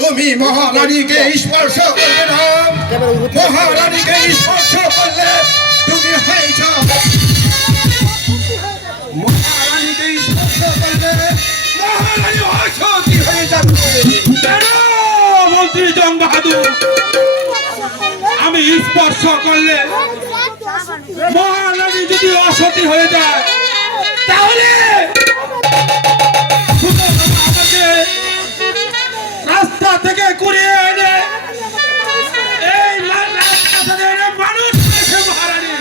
তুমি মহারানীকে স্পর্শ করবে না, মহারানীকে স্পর্শ করলে তুমি হয়েছ, মহারানীকে স্পর্শ করলে মহারানী অসতী হয়ে যাবে। মন্ত্রী জং বাহাদুর, আমি স্পর্শ করলে মহারানী যদি অসতী হয়ে যায় তাহলে আমাকে রাস্তা থেকে কুড়িয়ে এনে এই মানুষ মহারানী,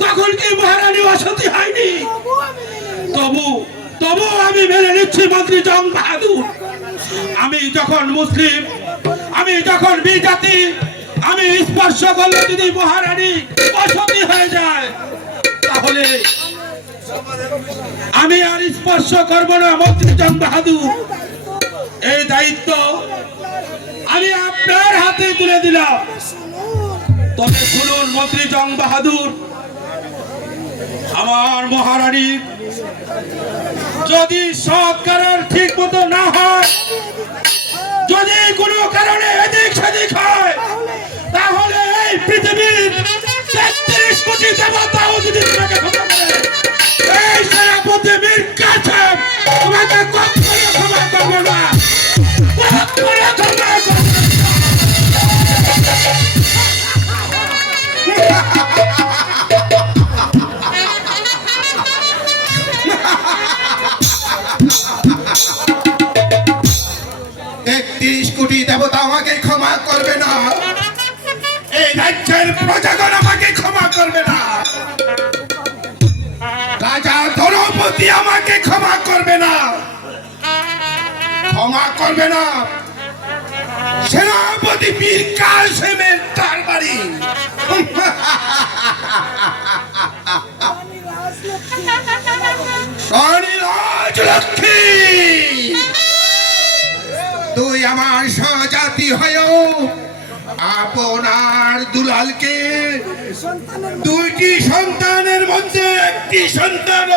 তখন কি মহারানী অসতী হয়নি? তবু আমি মেনে নিচ্ছি মন্ত্রী জং বাহাদুর। আমি যখন মুসলিম, আমি যখন বিজাতি, আমি স্পর্শ করলে যদি মহারানী অসতী হয়ে যায় তাহলে আমি আর স্পর্শ করব না মন্ত্রী জং বাহাদুর। এই দায়িত্ব আমি আপনার হাতে তুলে দিলাম। তবে শুনুন মন্ত্রী জং বাহাদুর, আমার মহারানী যদি সৎকারের ঠিক মতো না হয়, যদি কোনো কারণে এদিক সেদিক হয়, তাহলে এই পৃথিবীর ৩৩ কোটি দেবতাও যদি তোমাকে ক্ষমা করে, এই সেনাপতি মীর কাসেম তোমাকে কখনো ক্ষমা করবে না, কখনো ক্ষমা করবে না। কোটি দেবতা আমাকে ক্ষমা করবে না, এই রাজ্যের প্রজাগণ আমাকে ক্ষমা করবে না, রাজা দ্রৌপদী আমাকে ক্ষমা করবে না, ক্ষমা করবে না সেনাপতি মীর কাসেমের দরবারি। রানী রাজলক্ষ্মী, তুই আমার সহজাতি হয়েও আপনার দুলালকে দুইটি সন্তানের মধ্যে একটি সন্তান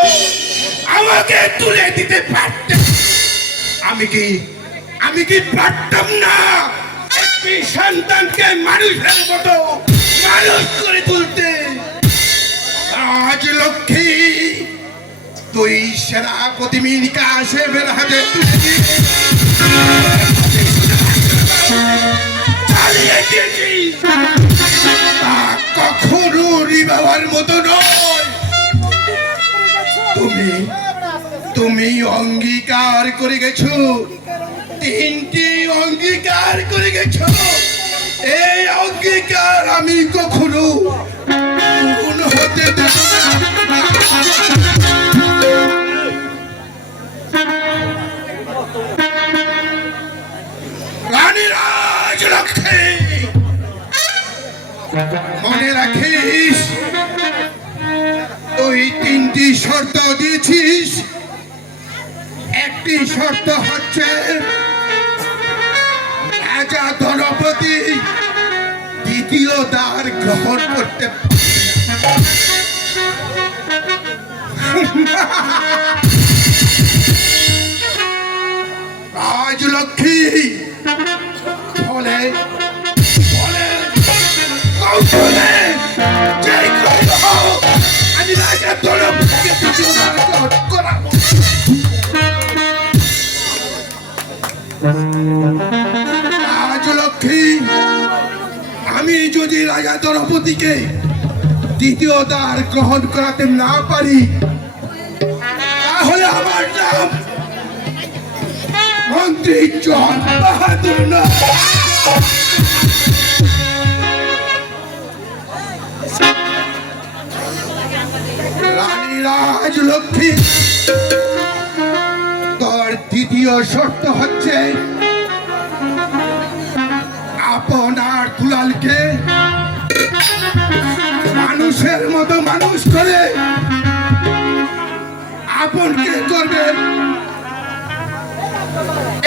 আমাকে তুলে দিতে পারতেন। আমি কি পারতাম না একটি সন্তানকে মানুষের মতো মানুষ করে তুলতে? রাজলক্ষ্মী, তুই সেনাপতি মীর কাসেমের হাতে তুলে দিয়ে কখনো নিবার মতো নয়। তুমি অঙ্গীকার করে গেছো, 3টি অঙ্গীকার করে গেছো, এই অঙ্গীকার আমি কখনো পূর্ণ হতে দেব না। রানী রাজলক্ষ্মী, মনে রাখিস, তুই 3টি শর্ত দিয়েছিস। একটি শর্ত হচ্ছে রাজা দ্রৌপদী দ্বিতীয় দ্বার গ্রহণ করতে রাজলক্ষ্মী, ফলে আমি রাজা দ্রৌপদীকে দ্বিতীয় দ্বার গ্রহণ করাবো। রাজলক্ষ্মী, আমি যদি রাজা দ্রৌপদীকে দ্বিতীয় দ্বার গ্রহণ করাতে না পারি, তাহলে আমার নাম মন্ত্রী জং বাহাদুর না। রানী রাজলক্ষ্মী, তোর দ্বিতীয় শর্ত হচ্ছে আপনার দুলালকে মানুষের মতো মানুষ করে আপনকে করবে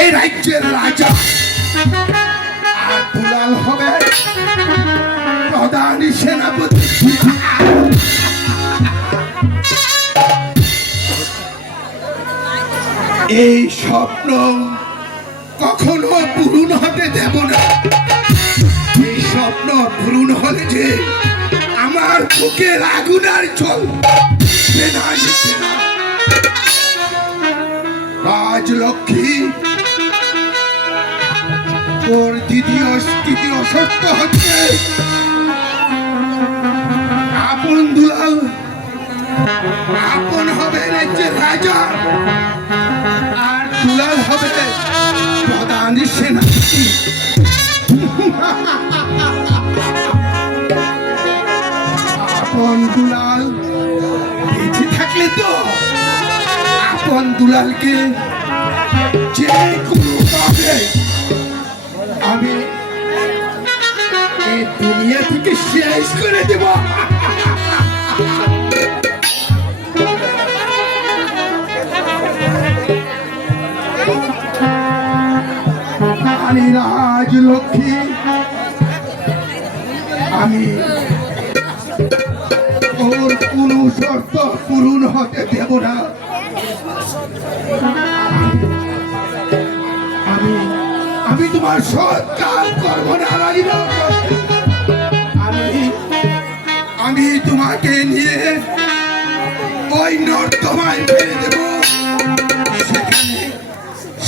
এই রাজ্যের রাজা, আর দুলাল হবে প্রধান সেনাপতি। এই স্বপ্ন কখনো পূরণ হতে দেব না। এই স্বপ্ন পূরণ হলে যে আমার বুকের আগুন আর জ্বলবে না। রাজলক্ষ্মী, তোর তৃতীয় শর্ত হচ্ছে আপন দুলাল আপন হবে রাজ্যের রাজা, আর দুলাল হবে প্রধান সেনাপতি। আপন দুলাল বেঁচে থাকলে তো আপন দুলালকে যে কোনো ভাবে আমি এই দুনিয়া থেকে শেষ করে দেব। আমি রাজলক্ষ্মী, আমি ওর কোন শর্ত পূরণ হতে দেব না। আমি তোমার সৎ কাজ করবো না। আমি তোমাকে নিয়ে ওই নর্দমায় ফেলে দেব। সেখানে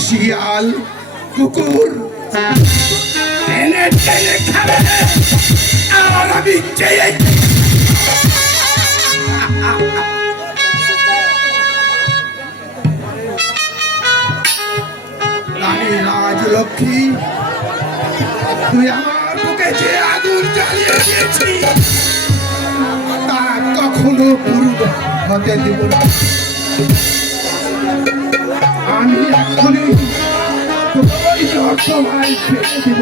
শিয়াল কুকুর টেনে টেনে খাবে, আর আমি চেয়ে রাজলক্ষ্মী, তুই আমার বুকে যে আগুন জ্বালিয়ে দিয়েছিস তা কখনো পূরণ হতে দেব না। আমি এখনই ওই নর্দমায় ফেলে দেব।